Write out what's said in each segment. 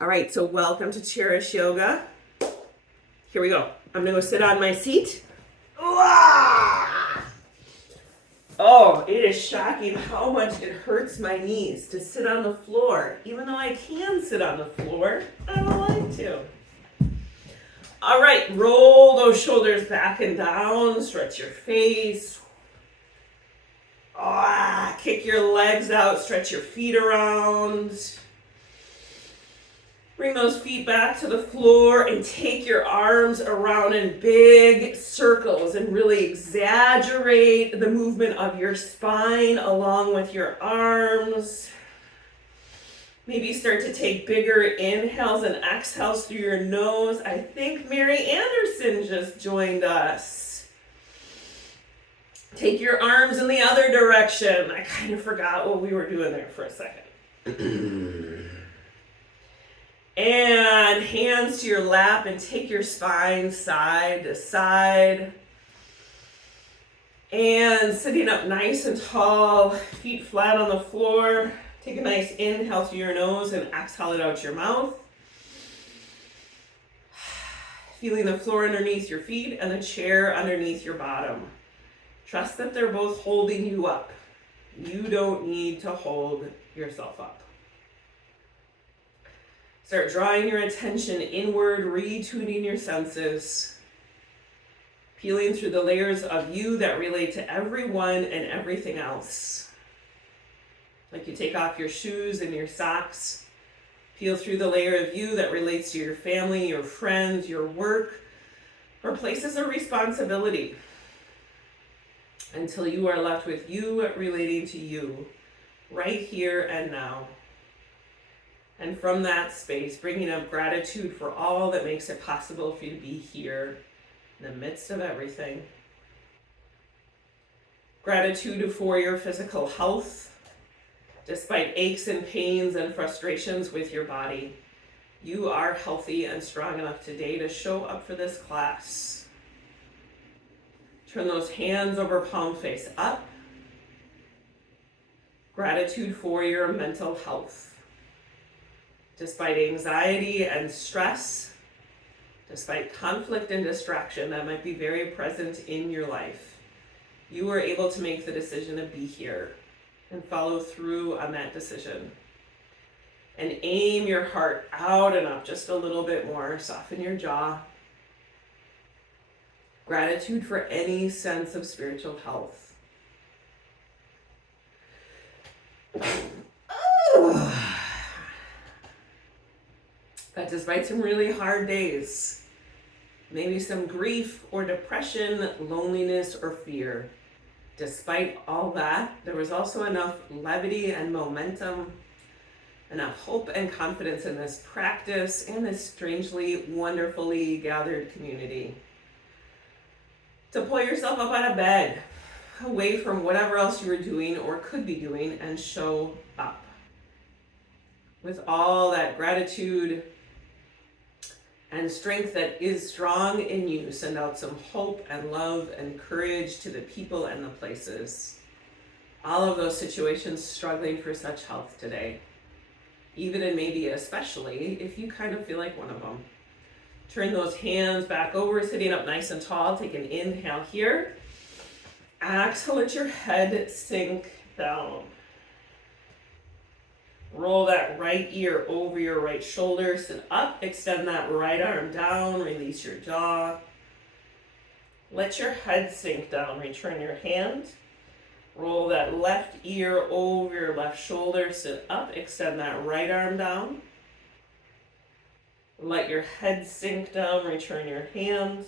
All right, so welcome to Chairish Yoga. Here we go. I'm gonna go sit on my seat. Oh, it is shocking how much it hurts my knees to sit on the floor. Even though I can sit on the floor, I don't like to. All right, roll those shoulders back and down, stretch your face. Kick your legs out, stretch your feet around. Bring those feet back to the floor and take your arms around in big circles and really exaggerate the movement of your spine along with your arms. Maybe start to take bigger inhales and exhales through your nose. I think Mary Anderson just joined us. Take your arms in the other direction. I kind of forgot what we were doing there for a second. And hands to your lap and take your spine side to side. And sitting up nice and tall, feet flat on the floor. Take a nice inhale through your nose and exhale it out your mouth. Feeling the floor underneath your feet and the chair underneath your bottom. Trust that they're both holding you up. You don't need to hold yourself up. Start drawing your attention inward, retuning your senses, peeling through the layers of you that relate to everyone and everything else. Like you take off your shoes and your socks, peel through the layer of you that relates to your family, your friends, your work, or places of responsibility, until you are left with you relating to you, right here and now. And from that space, bringing up gratitude for all that makes it possible for you to be here in the midst of everything. Gratitude for your physical health, despite aches and pains and frustrations with your body. You are healthy and strong enough today to show up for this class. Turn those hands over palm face up. Gratitude for your mental health. Despite anxiety and stress, despite conflict and distraction that might be very present in your life, you were able to make the decision to be here and follow through on that decision. And aim your heart out and up just a little bit more. Soften your jaw. Gratitude for any sense of spiritual health. That despite some really hard days, maybe some grief or depression, loneliness or fear, despite all that, there was also enough levity and momentum, enough hope and confidence in this practice and this strangely, wonderfully gathered community. To pull yourself up out of bed, away from whatever else you were doing or could be doing, and show up. With all that gratitude and strength that is strong in you, send out some hope and love and courage to the people and the places. All of those situations struggling for such health today. Even and maybe especially if you kind of feel like one of them. Turn those hands back over, sitting up nice and tall. Take an inhale here. Exhale, let your head sink down. Roll that right ear over your right shoulder, sit up, extend that right arm down, release your jaw. Let your head sink down, return your hand. Roll that left ear over your left shoulder, sit up, extend that right arm down. Let your head sink down, return your hand.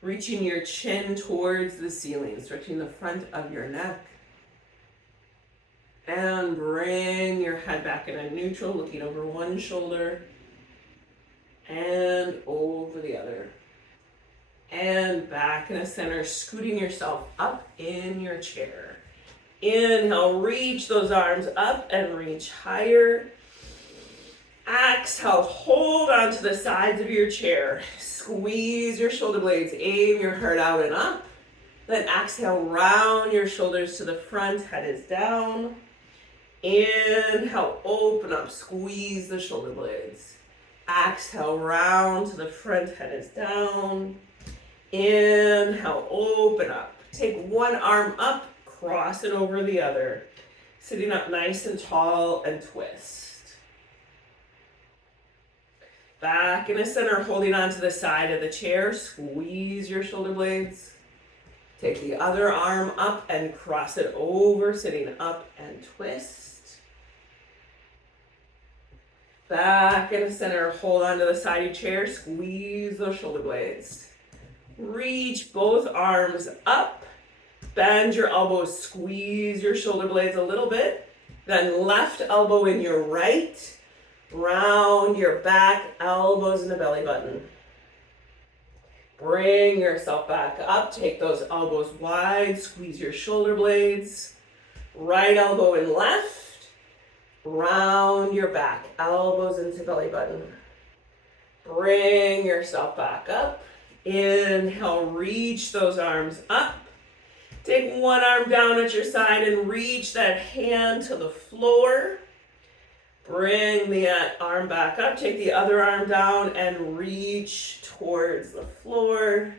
Reaching your chin towards the ceiling, stretching the front of your neck. And bring your head back in a neutral, looking over one shoulder and over the other. And back in the center, scooting yourself up in your chair. Inhale, reach those arms up and reach higher. Exhale, hold onto the sides of your chair. Squeeze your shoulder blades, aim your heart out and up. Then exhale, round your shoulders to the front, head is down. Inhale, open up, squeeze the shoulder blades. Exhale, round to the front, head is down. Inhale, open up. Take one arm up, cross it over the other. Sitting up nice and tall and twist. Back in the center, holding onto the side of the chair. Squeeze your shoulder blades. Take the other arm up and cross it over, sitting up and twist. Back in the center, hold onto the side of your chair, squeeze those shoulder blades. Reach both arms up, bend your elbows, squeeze your shoulder blades a little bit. Then left elbow in your right, round your back, elbows in the belly button. Bring yourself back up, take those elbows wide, squeeze your shoulder blades. Right elbow in left, round your back, elbows into belly button. Bring yourself back up. Inhale, reach those arms up. Take one arm down at your side and reach that hand to the floor. Bring the arm back up. Take the other arm down and reach towards the floor.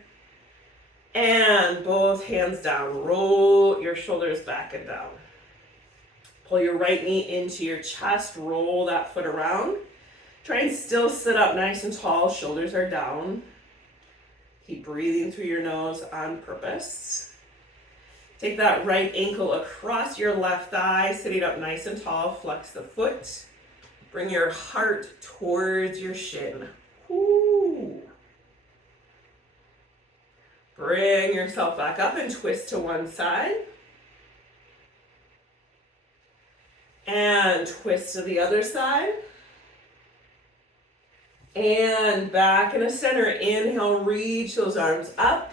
And both hands down. Roll your shoulders back and down. Pull your right knee into your chest. Roll that foot around. Try and still sit up nice and tall. Shoulders are down. Keep breathing through your nose on purpose. Take that right ankle across your left thigh, sitting up nice and tall. Flex the foot. Bring your heart towards your shin. Woo. Bring yourself back up and twist to one side. And twist to the other side. And back in the center. Inhale, reach those arms up.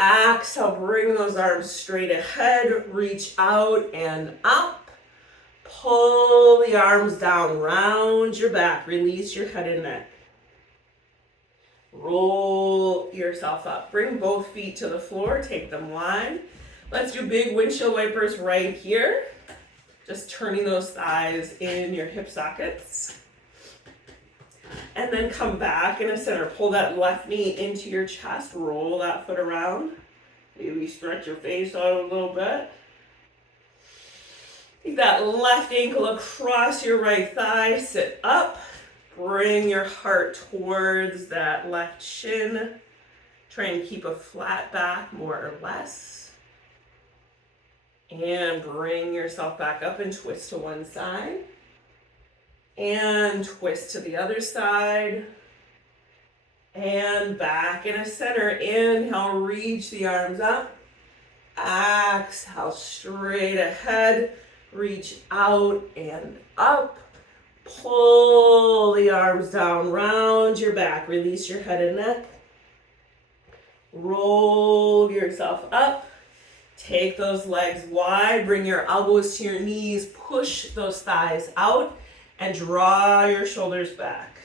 Exhale, bring those arms straight ahead. Reach out and up. Pull the arms down, round your back, release your head and neck. Roll yourself up. Bring both feet to the floor, take them wide. Let's do big windshield wipers right here. Just turning those thighs in your hip sockets. And then come back in the center. Pull that left knee into your chest, roll that foot around. Maybe stretch your face out a little bit. Take that left ankle across your right thigh, sit up. Bring your heart towards that left shin. Try and keep a flat back, more or less. And bring yourself back up and twist to one side. And twist to the other side. And back in a center. Inhale, reach the arms up. Exhale, straight ahead. Reach out and up. Pull the arms down, round your back. Release your head and neck. Roll yourself up. Take those legs wide. Bring your elbows to your knees. Push those thighs out and draw your shoulders back.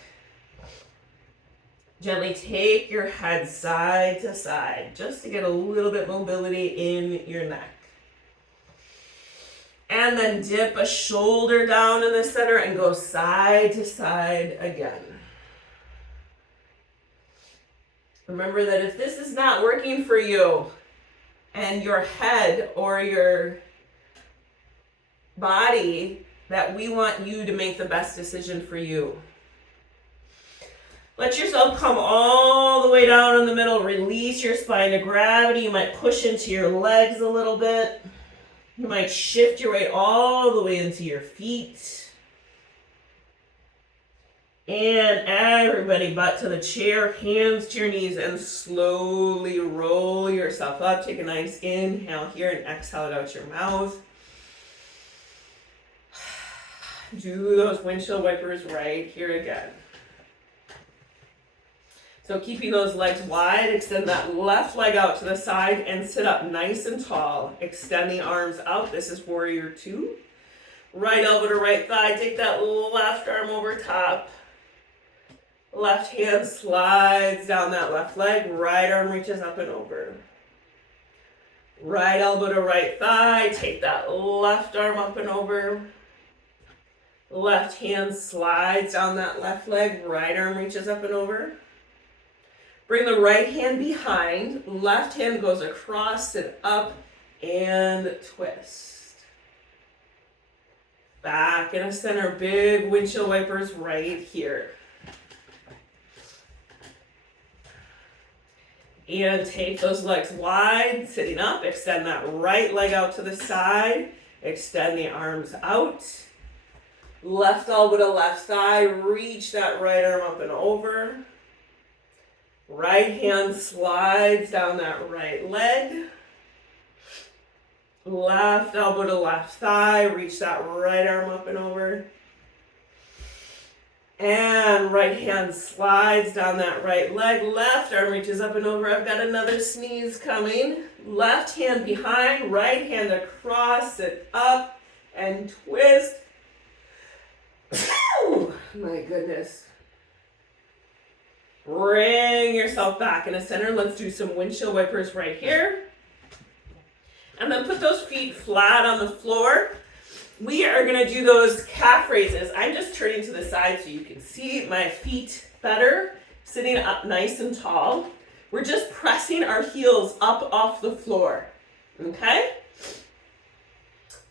Gently take your head side to side just to get a little bit mobility in your neck. And then dip a shoulder down in the center and go side to side again. Remember that if this is not working for you and your head or your body, that we want you to make the best decision for you. Let yourself come all the way down in the middle. Release your spine to gravity. You might push into your legs a little bit. You might shift your weight all the way into your feet. And everybody butt to the chair, hands to your knees, and slowly roll yourself up. Take a nice inhale here and exhale it out your mouth. Do those windshield wipers right here again. So keeping those legs wide, extend that left leg out to the side and sit up nice and tall. Extend the arms out. This is warrior two. Right elbow to right thigh. Take that left arm over top. Left hand slides down that left leg. Right arm reaches up and over. Right elbow to right thigh. Take that left arm up and over. Left hand slides down that left leg. Right arm reaches up and over. Bring the right hand behind. Left hand goes across, sit up, and twist. Back in a center. Big windshield wipers right here. And take those legs wide, sitting up. Extend that right leg out to the side. Extend the arms out. Left elbow to left thigh. Reach that right arm up and over. Right hand slides down that right leg. Left elbow to left thigh. Reach that right arm up and over. And right hand slides down that right leg. Left arm reaches up and over. I've got another sneeze coming. Left hand behind. Right hand across. Sit up and twist. My goodness. Bring yourself back in the center. Let's do some windshield wipers right here. And then put those feet flat on the floor. We are going to do those calf raises. I'm just turning to the side so you can see my feet better. Sitting up nice and tall. We're just pressing our heels up off the floor. Okay?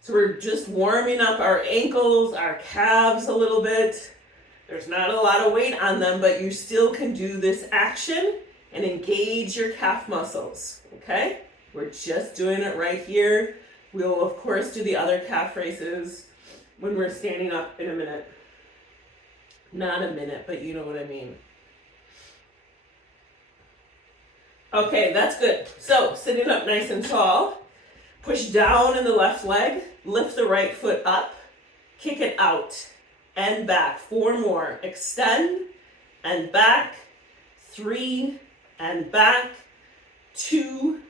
So we're just warming up our ankles, our calves a little bit. There's not a lot of weight on them, but you still can do this action and engage your calf muscles. Okay? We're just doing it right here. We'll, of course, do the other calf raises when we're standing up in a minute. Not a minute, but you know what I mean. Okay, that's good. So, sitting up nice and tall. Push down in the left leg. Lift the right foot up. Kick it out and back. 4 more. Extend and back. 3 and back. 2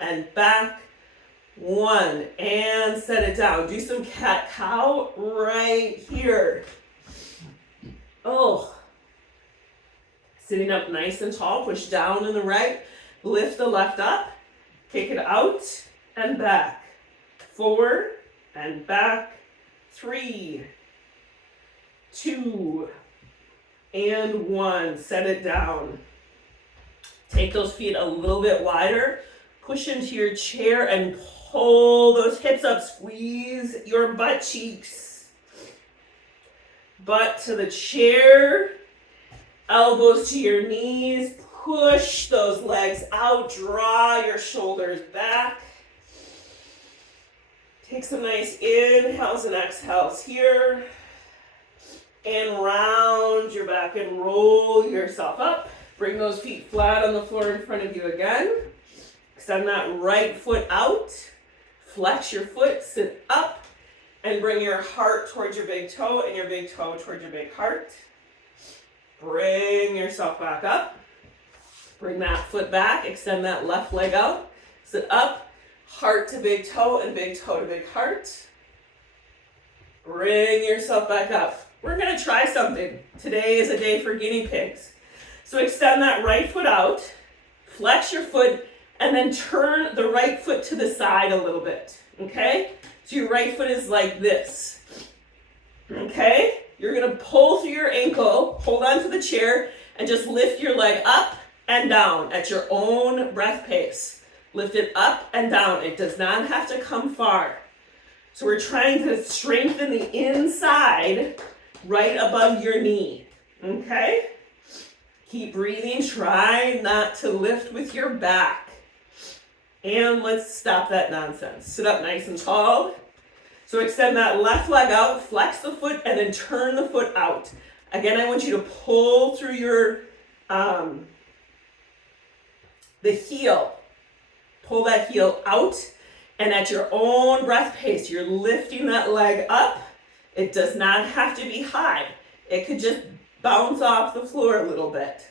and back. 1 and set it down. Do some cat-cow right here. Oh. Sitting up nice and tall. Push down in the right. Lift the left up. Kick it out and back. 4 and back. 3, 2, and 1. Set it down. Take those feet a little bit wider. Push into your chair and pull those hips up. Squeeze your butt cheeks. Butt to the chair. Elbows to your knees. Push those legs out. Draw your shoulders back. Take some nice inhales and exhales here. And round your back and roll yourself up. Bring those feet flat on the floor in front of you again. Extend that right foot out. Flex your foot, sit up, and bring your heart towards your big toe and your big toe towards your big heart. Bring yourself back up. Bring that foot back, extend that left leg out. Sit up, heart to big toe and big toe to big heart. Bring yourself back up. We're going to try something. Today is a day for guinea pigs. So extend that right foot out, flex your foot, and then turn the right foot to the side a little bit, okay? So your right foot is like this, okay? You're gonna pull through your ankle, hold on to the chair, and just lift your leg up and down at your own breath pace. Lift it up and down. It does not have to come far. So we're trying to strengthen the inside right above your knee, okay? Keep breathing. Try not to lift with your back. And let's stop that nonsense. Sit up nice and tall. So extend that left leg out, flex the foot, and then turn the foot out. Again, I want you to pull through your, the heel. Pull that heel out, and at your own breath pace, you're lifting that leg up. It does not have to be high. It could just bounce off the floor a little bit,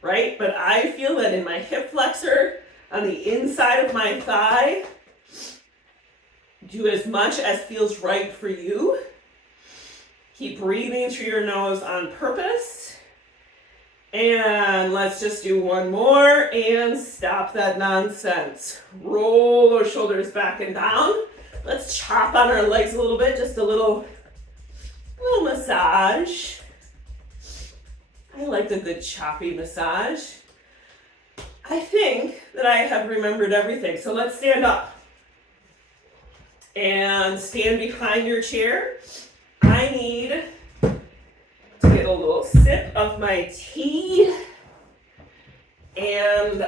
right? But I feel that in my hip flexor, on the inside of my thigh. Do as much as feels right for you. Keep breathing through your nose on purpose. And let's just do one more and stop that nonsense. Roll those shoulders back and down. Let's chop on our legs a little bit, just a little massage. I like the good choppy massage. I think that I have remembered everything. So let's stand up and stand behind your chair. I need to get a little sip of my tea, and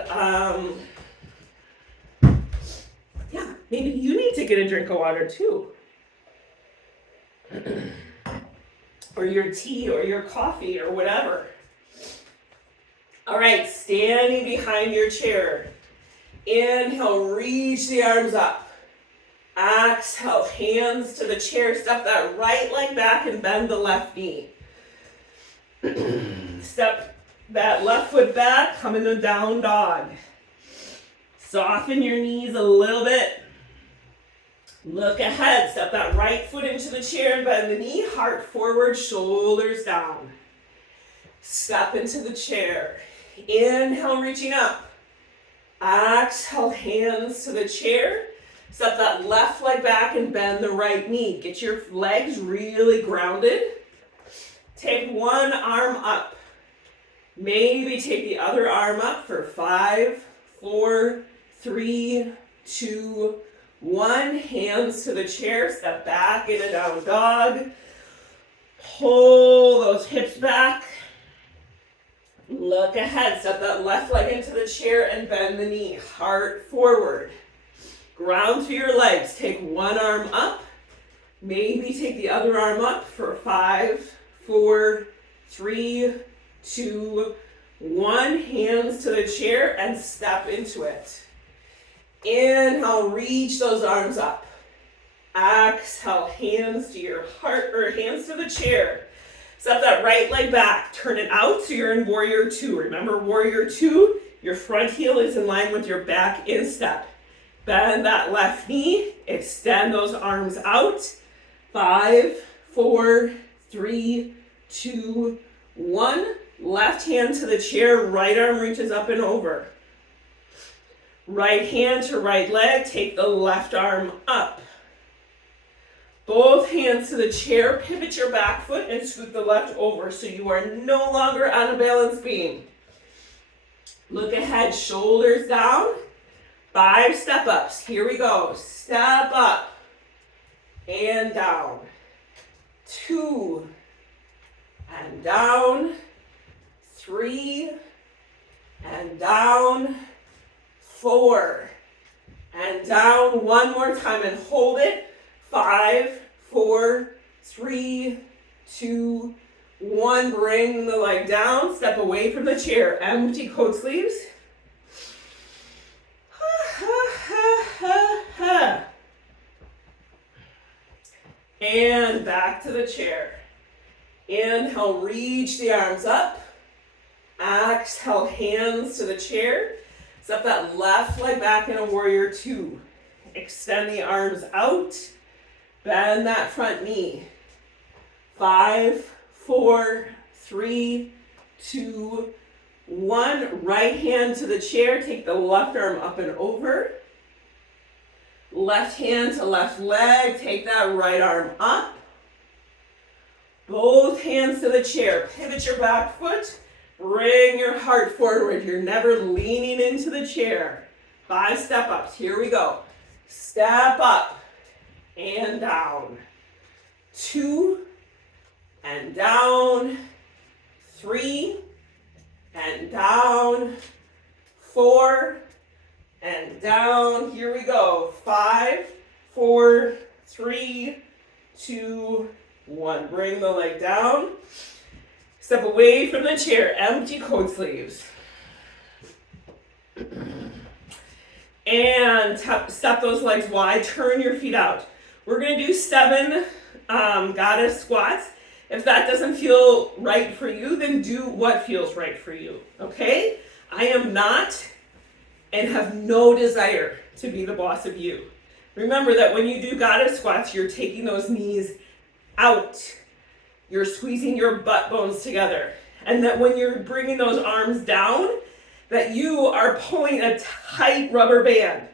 yeah, maybe you need to get a drink of water too, or your tea or your coffee or whatever. All right, standing behind your chair. Inhale, reach the arms up. Exhale, hands to the chair. Step that right leg back and bend the left knee. Step that left foot back, come into down dog. Soften your knees a little bit. Look ahead, step that right foot into the chair and bend the knee, heart forward, shoulders down. Step into the chair. Inhale, reaching up. Exhale, hands to the chair. Step that left leg back and bend the right knee. Get your legs really grounded. Take one arm up. Maybe take the other arm up for 5, 4, 3, 2, 1. Hands to the chair. Step back in a down dog. Pull those hips back. Look ahead. Step that left leg into the chair and bend the knee. Heart forward. Ground through your legs. Take one arm up. Maybe take the other arm up for 5, 4, 3, 2, 1. Hands to the chair and step into it. Inhale, reach those arms up. Exhale, hands to your heart, or hands to the chair. Step that right leg back. Turn it out so you're in warrior 2. Remember warrior 2, your front heel is in line with your back instep. Bend that left knee. Extend those arms out. 5, 4, 3, 2, 1. Left hand to the chair. Right arm reaches up and over. Right hand to right leg. Take the left arm up. Both hands to the chair. Pivot your back foot and scoot the left over so you are no longer on a balance beam. Look ahead. Shoulders down. 5 step ups. Here we go. Step up and down. 2 and down. 3 and down. 4 and down. One more time and hold it. 5, 4, 3, 2, 1. Bring the leg down. Step away from the chair. Empty coat sleeves. And back to the chair. Inhale, reach the arms up. Exhale, hands to the chair. Step that left leg back in a warrior 2. Extend the arms out. Bend that front knee. 5, 4, 3, 2, 1. Right hand to the chair. Take the left arm up and over. Left hand to left leg. Take that right arm up. Both hands to the chair. Pivot your back foot. Bring your heart forward. You're never leaning into the chair. 5 step ups. Here we go. Step up and down. 2 and down. 3 and down. 4 and down. Here we go. 5, 4, 3, 2, 1. Bring the leg down. Step away from the chair. Empty coat sleeves. And step those legs wide. Turn your feet out. We're going to do 7 goddess squats. If that doesn't feel right for you, then do what feels right for you. Okay? I am not and have no desire to be the boss of you. Remember that when you do goddess squats, you're taking those knees out. You're squeezing your butt bones together. And that when you're bringing those arms down, that you are pulling a tight rubber band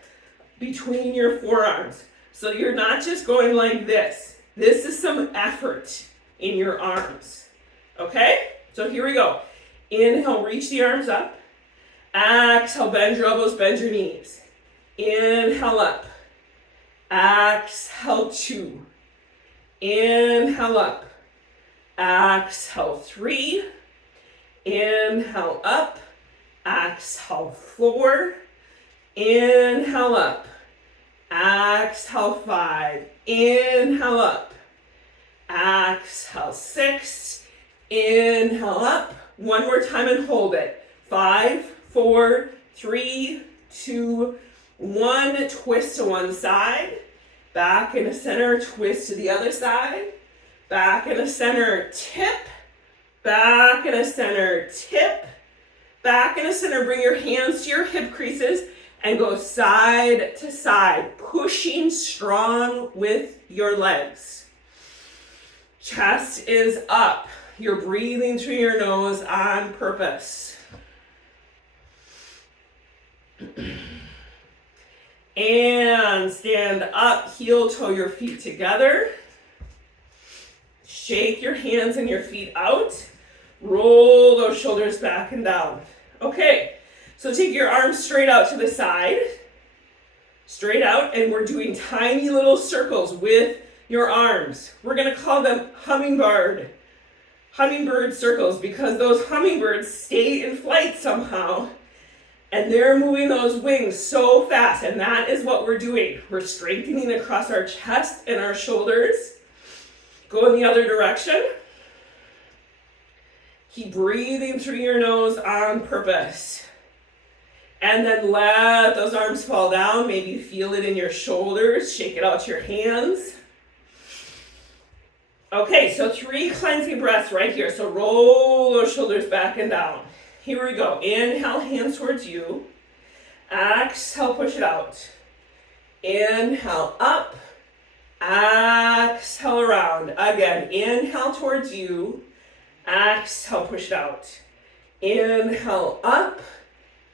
between your forearms. So you're not just going like this. This is some effort in your arms. Okay? So here we go. Inhale, reach the arms up. Exhale, bend your elbows, bend your knees. Inhale up. Exhale, 2. Inhale up. Exhale, 3. Inhale up. Exhale, 4. Inhale up. Exhale, 5. Inhale up. Exhale, 6. Inhale up. One more time and hold it. 5, 4, 3, 2, 1. Twist to one side. Back in the center. Twist to the other side. Back in the center. Tip. Back in the center. Tip. Back in the center. Bring your hands to your hip creases and go side to side, pushing strong with your legs. Chest is up. You're breathing through your nose on purpose. And stand up, heel toe your feet together. Shake your hands and your feet out. Roll those shoulders back and down. Okay, so take your arms straight out to the side. Straight out, and we're doing tiny little circles with your arms. We're gonna call them hummingbird circles, because those hummingbirds stay in flight somehow, and they're moving those wings so fast, and that is what we're doing. We're strengthening across our chest and our shoulders. Go in the other direction. Keep breathing through your nose on purpose. And then let those arms fall down. Maybe feel it in your shoulders. Shake it out to your hands. Okay, so 3 cleansing breaths right here. So roll those shoulders back and down. Here we go. Inhale, hands towards you. Exhale, push it out. Inhale, up. Exhale, around. Again, inhale towards you. Exhale, push it out. Inhale, up.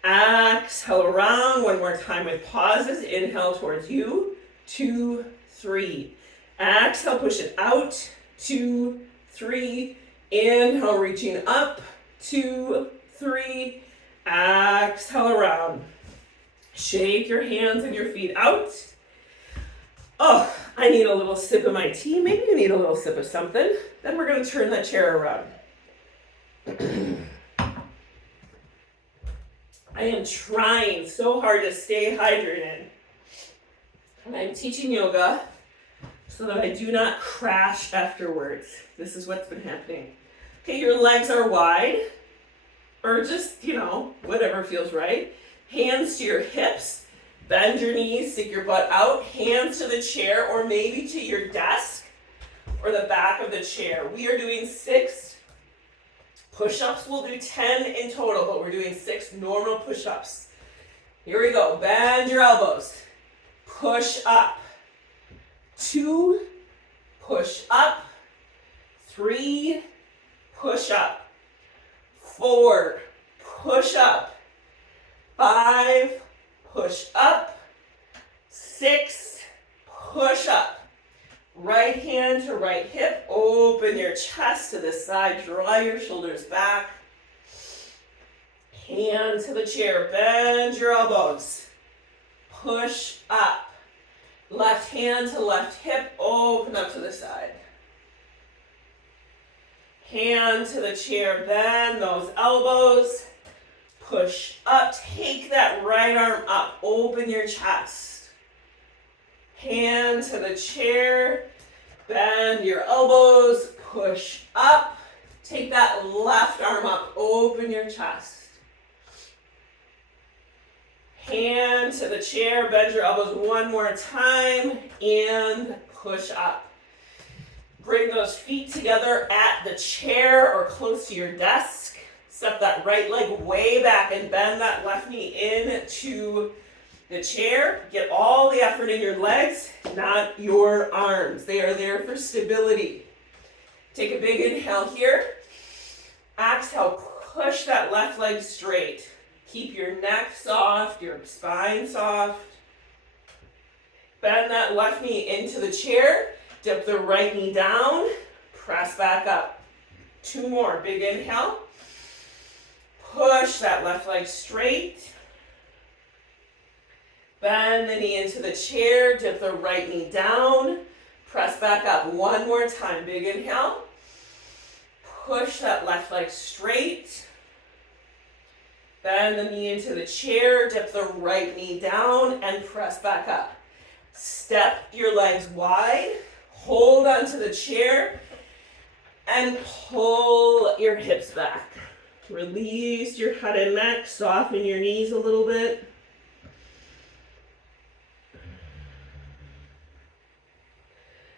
Exhale, around. One more time with pauses. Inhale towards you. 2, 3. Exhale, push it out. 2, 3. Inhale, reaching up. 2, 3. Exhale, around. Shake your hands and your feet out. Oh, I need a little sip of my tea. Maybe you need a little sip of something. Then we're going to turn that chair around. I am trying so hard to stay hydrated. And I'm teaching yoga so that I do not crash afterwards. This is what's been happening. Okay, your legs are wide, or just, whatever feels right. Hands to your hips, bend your knees, stick your butt out, hands to the chair, or maybe to your desk, or the back of the chair. We are doing 6 push-ups. We'll do 10 in total, but we're doing 6 normal push-ups. Here we go. Bend your elbows. Push up. 2, push up. 3, push up. 4, push up. 5, push up. 6, push up. Right hand to right hip. Open your chest to the side. Draw your shoulders back. Hand to the chair. Bend your elbows. Push up. Left hand to left hip. Open up to the side. Hand to the chair. Bend those elbows. Push up. Take that right arm up. Open your chest. Hand to the chair. Bend your elbows. Push up. Take that left arm up. Open your chest. Hand to the chair. Bend your elbows one more time. And push up. Bring those feet together at the chair or close to your desk. Step that right leg way back and bend that left knee into the chair. Get all the effort in your legs, not your arms. They are there for stability. Take a big inhale here. Exhale. Exhale, push that left leg straight. Keep your neck soft, your spine soft. Bend that left knee into the chair. Dip the right knee down. Press back up. 2 more. Big inhale. Push that left leg straight. Bend the knee into the chair. Dip the right knee down. Press back up. 1 more time. Big inhale. Push that left leg straight. Bend the knee into the chair. Dip the right knee down and press back up. Step your legs wide. Hold onto the chair and pull your hips back. Release your head and neck. Soften your knees a little bit.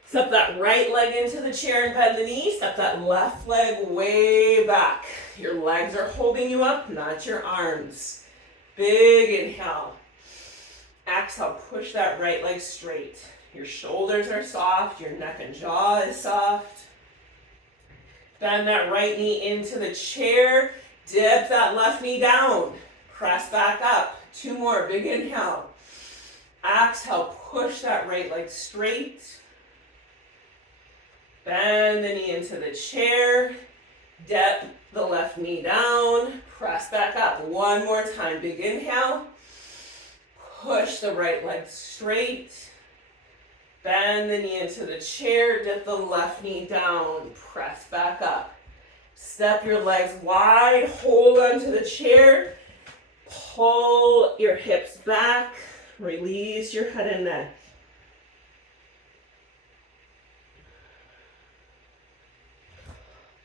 Step that right leg into the chair and bend the knee. Step that left leg way back. Your legs are holding you up, not your arms. Big inhale. Exhale, push that right leg straight. Your shoulders are soft, your neck and jaw is soft. Bend that right knee into the chair. Dip that left knee down. Press back up. 2 more. Big inhale. Exhale, push that right leg straight. Bend the knee into the chair. Dip the left knee down. Press back up. 1 more time. Big inhale. Push the right leg straight. Bend the knee into the chair. Dip the left knee down. Press back up. Step your legs wide. Hold onto the chair. Pull your hips back. Release your head and neck.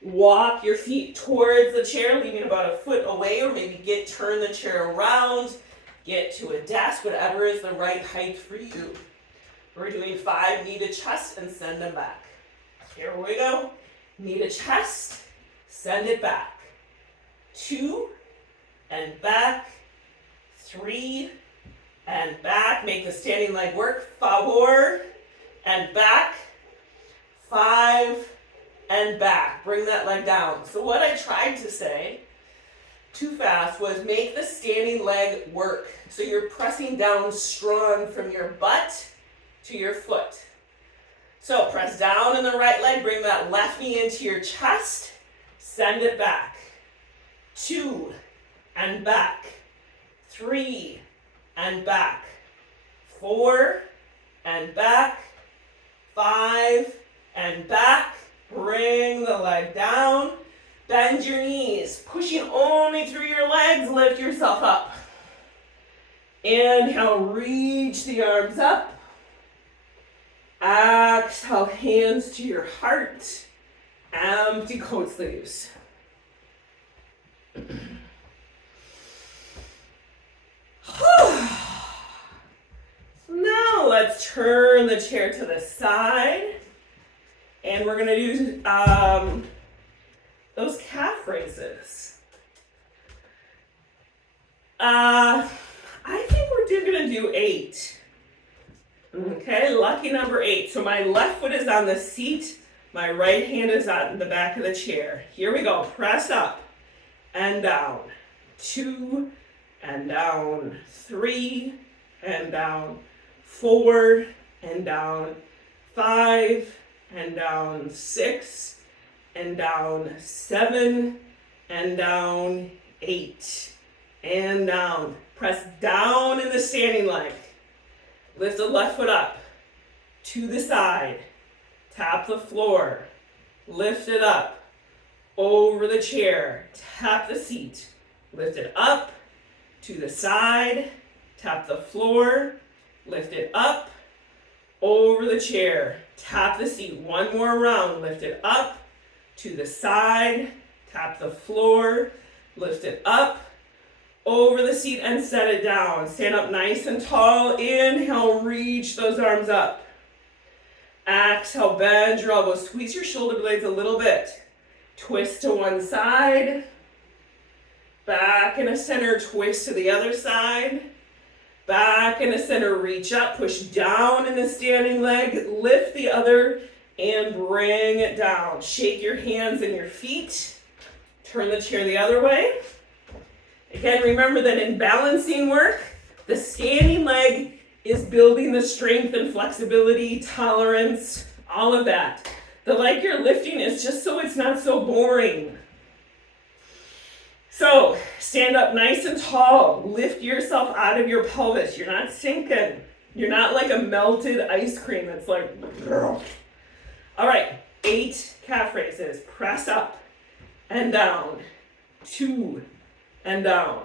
Walk your feet towards the chair, leaving about a foot away, or maybe turn the chair around. Get to a desk, whatever is the right height for you. We're doing 5 knee to chest and send them back. Here we go. Knee to chest, send it back. 2 and back. 3 and back. Make the standing leg work. 4 and back. 5 and back. Bring that leg down. So what I tried to say too fast was make the standing leg work. So you're pressing down strong from your butt to your foot. So press down in the right leg, bring that left knee into your chest, send it back. 2 and back. 3 and back. 4 and back. 5 and back. Bring the leg down. Bend your knees, pushing only through your legs. Lift yourself up. Inhale, reach the arms up. Exhale, hands to your heart. Empty coat sleeves. Now let's turn the chair to the side. And we're going to do those calf raises. I think we're going to do 8. Okay, lucky number 8. So my left foot is on the seat. My right hand is on the back of the chair. Here we go. Press up and down. 2 and down. 3 and down. 4 and down. 5 and down. 6 and down. 7 and down. 8 and down. Press down in the standing leg. Lift the left foot up to the side. Tap the floor. Lift it up over the chair. Tap the seat. Lift it up to the side. Tap the floor. Lift it up over the chair. Tap the seat. 1 more round. Lift it up to the side. Tap the floor. Lift it up over the seat and set it down. Stand up nice and tall. Inhale, reach those arms up. Exhale, bend your elbows. Squeeze your shoulder blades a little bit. Twist to one side. Back in a center, twist to the other side. Back in a center, reach up, push down in the standing leg. Lift the other and bring it down. Shake your hands and your feet. Turn the chair the other way. Again, remember that in balancing work, the standing leg is building the strength and flexibility, tolerance, all of that. The leg you're lifting is just so it's not so boring. So stand up nice and tall. Lift yourself out of your pelvis. You're not sinking. You're not like a melted ice cream. It's like, all right, 8 calf raises. Press up and down. 2 and down.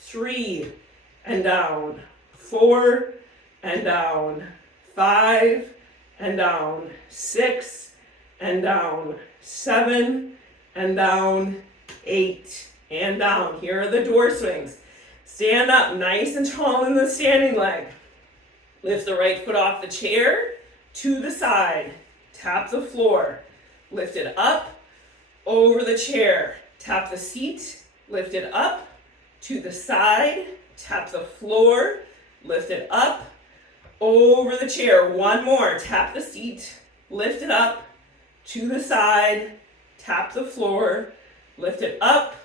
3 and down. 4 and down. 5 and down. 6 and down. 7 and down. 8 and down. Here are the door swings. Stand up nice and tall in the standing leg. Lift the right foot off the chair to the side. Tap the floor. Lift it up over the chair. Tap the seat. Lift it up to the side. Tap the floor. Lift it up over the chair. One more. Tap the seat. Lift it up to the side. Tap the floor. Lift it up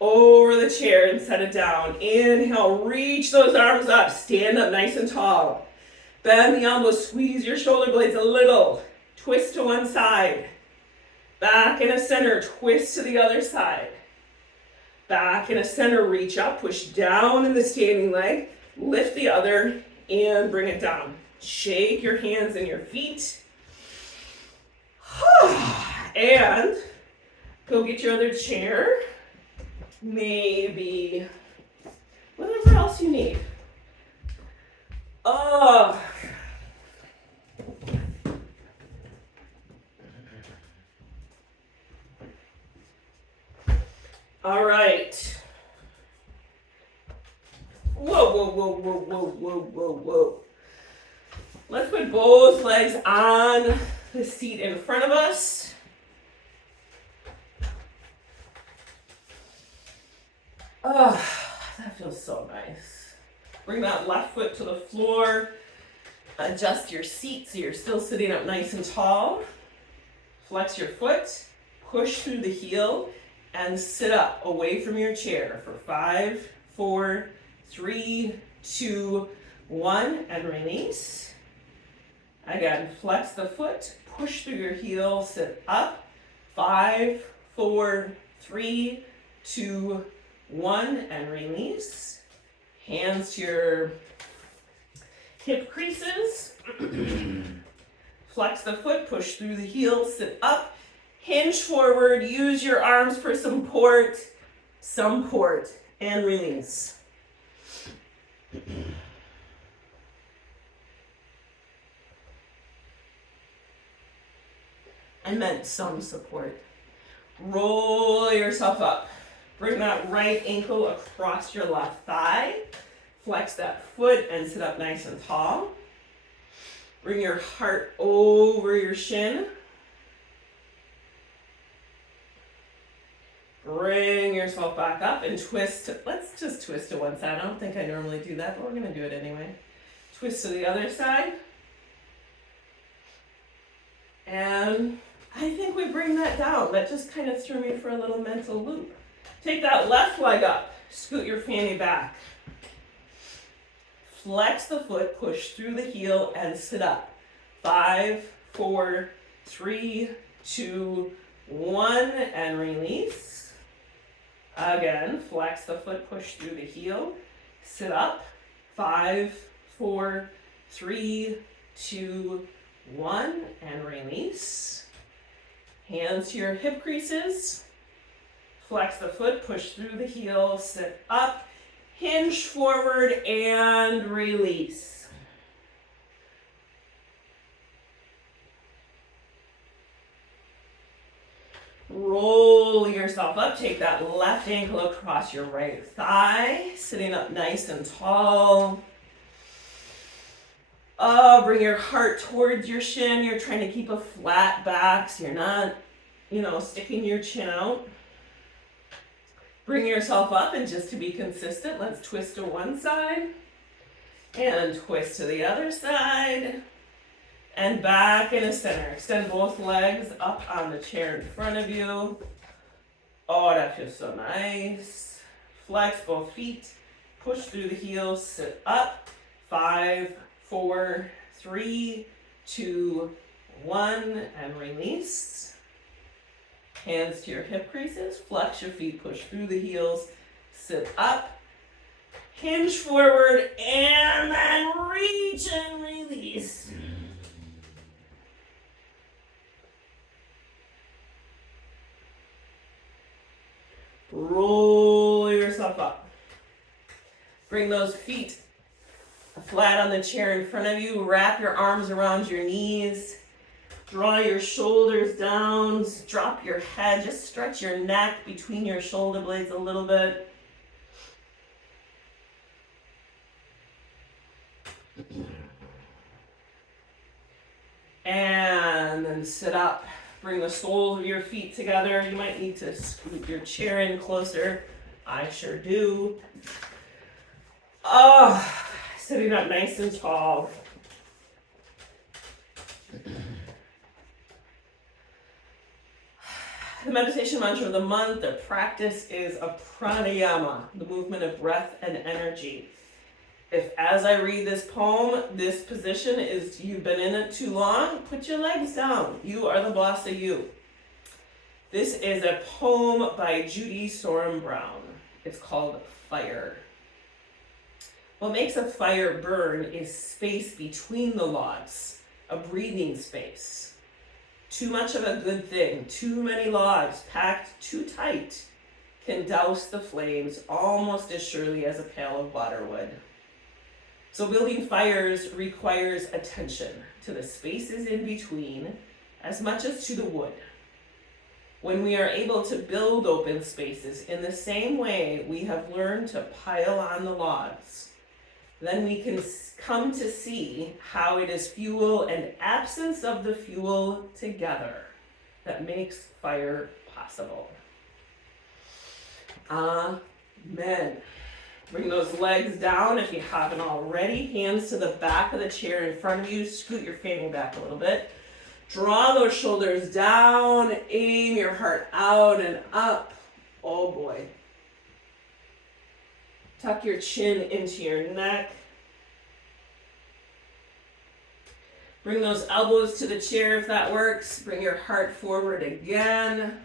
over the chair and set it down. Inhale, reach those arms up. Stand up nice and tall. Bend the elbows, squeeze your shoulder blades a little. Twist to one side. Back in a center, twist to the other side. Back in a center, reach up, push down in the standing leg. Lift the other and bring it down. Shake your hands and your feet. And go get your other chair. Maybe whatever else you need. All right. Whoa. Let's put both legs on the seat in front of us. Oh, that feels so nice. Bring that left foot to the floor. Adjust your seat so you're still sitting up nice and tall. Flex your foot. Push through the heel and sit up away from your chair for 5, 4, 3, 2, 1, and release. Again, flex the foot. Push through your heel. Sit up. 5, 4, 3, 2, 1, and release. Hands to your hip creases. Flex the foot, push through the heel, sit up, hinge forward, use your arms for support, and release. I meant some support. Roll yourself up. Bring that right ankle across your left thigh. Flex that foot and sit up nice and tall. Bring your heart over your shin. Bring yourself back up and twist. Let's just twist to one side. I don't think I normally do that, but we're going to do it anyway. Twist to the other side. And I think we bring that down. That just kind of threw me for a little mental loop. Take that left leg up. Scoot your fanny back. Flex the foot, push through the heel, and sit up. 5, 4, 3, 2, 1, and release. Again, flex the foot, push through the heel, sit up. 5, 4, 3, 2, 1, and release. Hands to your hip creases. Flex the foot, push through the heel, sit up. Hinge forward and release. Roll yourself up. Take that left ankle across your right thigh, sitting up nice and tall. Bring your heart towards your shin. You're trying to keep a flat back so you're not, sticking your chin out. Bring yourself up, and just to be consistent, let's twist to one side and twist to the other side and back in a center. Extend both legs up on the chair in front of you. Oh, that feels so nice. Flex both feet. Push through the heels. Sit up. 5, 4, 3, 2, 1. And release. Hands to your hip creases. Flex your feet. Push through the heels. Sit up. Hinge forward. And then reach and release. Roll yourself up. Bring those feet flat on the chair in front of you. Wrap your arms around your knees. Draw your shoulders down. Drop your head. Just stretch your neck between your shoulder blades a little bit. And then sit up. Bring the soles of your feet together. You might need to scoot your chair in closer. I sure do. Oh, sitting up nice and tall. The meditation mantra of the month, the practice is a pranayama, the movement of breath and energy. If as I read this poem, this position is you've been in it too long, put your legs down. You are the boss of you. This is a poem by Judy Sorum Brown. It's called Fire. What makes a fire burn is space between the logs, a breathing space. Too much of a good thing, too many logs packed too tight can douse the flames almost as surely as a pail of water would. So building fires requires attention to the spaces in between as much as to the wood. When we are able to build open spaces in the same way we have learned to pile on the logs, then we can come to see how it is fuel and absence of the fuel together that makes fire possible. Amen. Bring those legs down if you haven't already. Hands to the back of the chair in front of you. Scoot your fanny back a little bit. Draw those shoulders down. Aim your heart out and up. Oh boy. Tuck your chin into your neck. Bring those elbows to the chair if that works. Bring your heart forward again.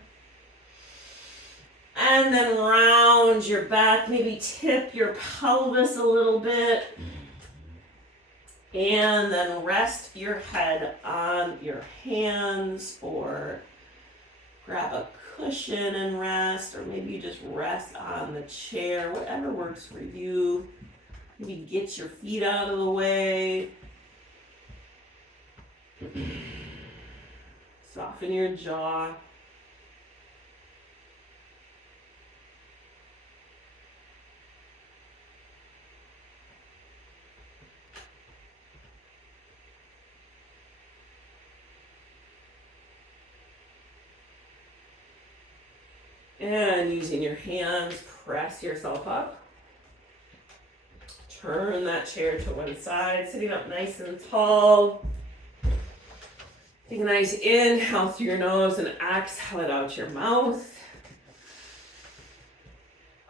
And then round your back, maybe tip your pelvis a little bit. And then rest your head on your hands or grab a cushion and rest, or maybe you just rest on the chair, whatever works for you. Maybe get your feet out of the way. Soften your jaw. And using your hands, press yourself up. Turn that chair to one side, sitting up nice and tall. Take a nice inhale through your nose and exhale it out your mouth.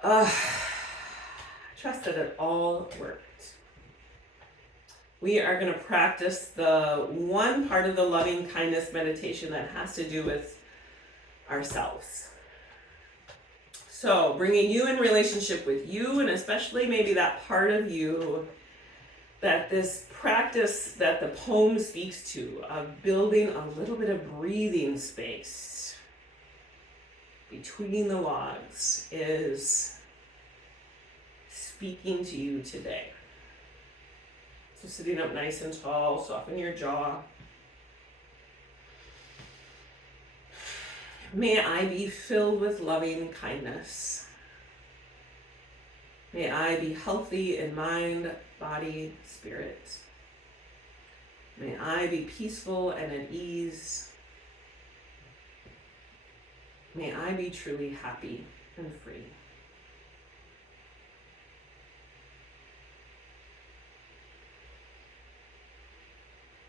Trust that it all worked. We are going to practice the one part of the loving kindness meditation that has to do with ourselves. So bringing you in relationship with you, and especially maybe that part of you that this practice that the poem speaks to, of building a little bit of breathing space between the logs, is speaking to you today. So sitting up nice and tall, soften your jaw. May I be filled with loving kindness. May I be healthy in mind, body, spirit. May I be peaceful and at ease. May I be truly happy and free.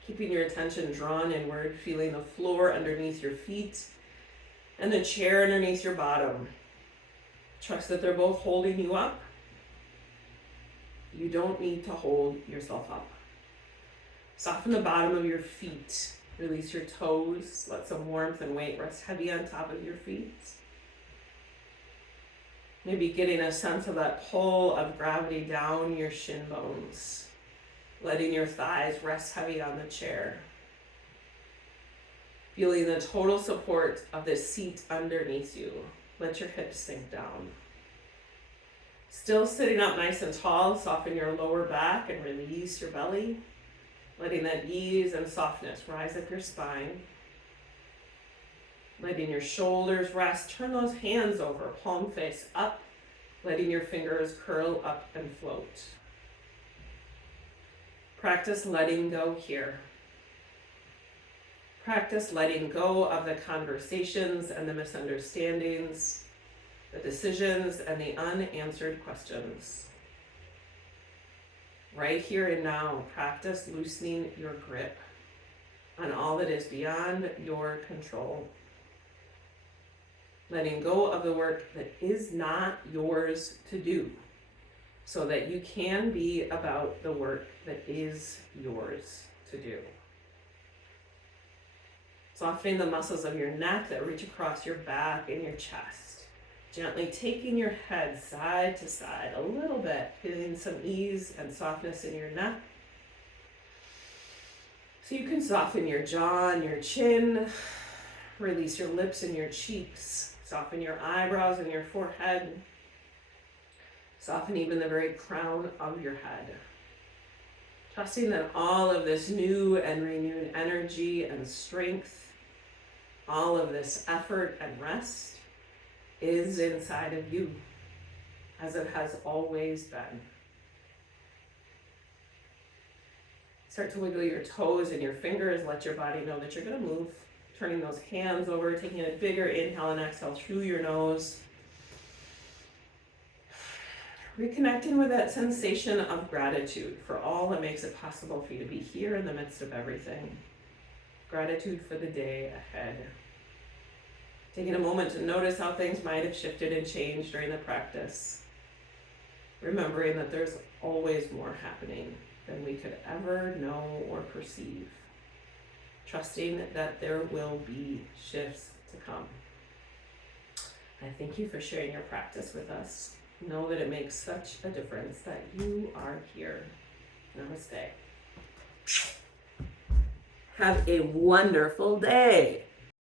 Keeping your attention drawn inward, feeling the floor underneath your feet. and the chair underneath your bottom. Trust that they're both holding you up. You don't need to hold yourself up. Soften the bottom of your feet. Release your toes. Let some warmth and weight rest heavy on top of your feet. Maybe getting a sense of that pull of gravity down your shin bones. Letting your thighs rest heavy on the chair. Feeling the total support of the seat underneath you. Let your hips sink down. Still sitting up nice and tall, soften your lower back and release your belly. Letting that ease and softness rise up your spine. Letting your shoulders rest. Turn those hands over, palm face up. Letting your fingers curl up and float. Practice letting go here. Practice letting go of the conversations and the misunderstandings, the decisions and the unanswered questions. Right here and now, practice loosening your grip on all that is beyond your control. Letting go of the work that is not yours to do, so that you can be about the work that is yours to do. Softening the muscles of your neck that reach across your back and your chest. Gently taking your head side to side a little bit, feeling some ease and softness in your neck. So you can soften your jaw and your chin, release your lips and your cheeks, soften your eyebrows and your forehead, soften even the very crown of your head. Trusting that all of this new and renewed energy and strength, all of this effort and rest is inside of you, as it has always been. Start to wiggle your toes and your fingers. Let your body know that you're going to move. Turning those hands over, taking a bigger inhale and exhale through your nose. Reconnecting with that sensation of gratitude for all that makes it possible for you to be here in the midst of everything. Gratitude for the day ahead. Taking a moment to notice how things might have shifted and changed during the practice. Remembering that there's always more happening than we could ever know or perceive. Trusting that there will be shifts to come. I thank you for sharing your practice with us. Know that it makes such a difference that you are here. Namaste. Have a wonderful day.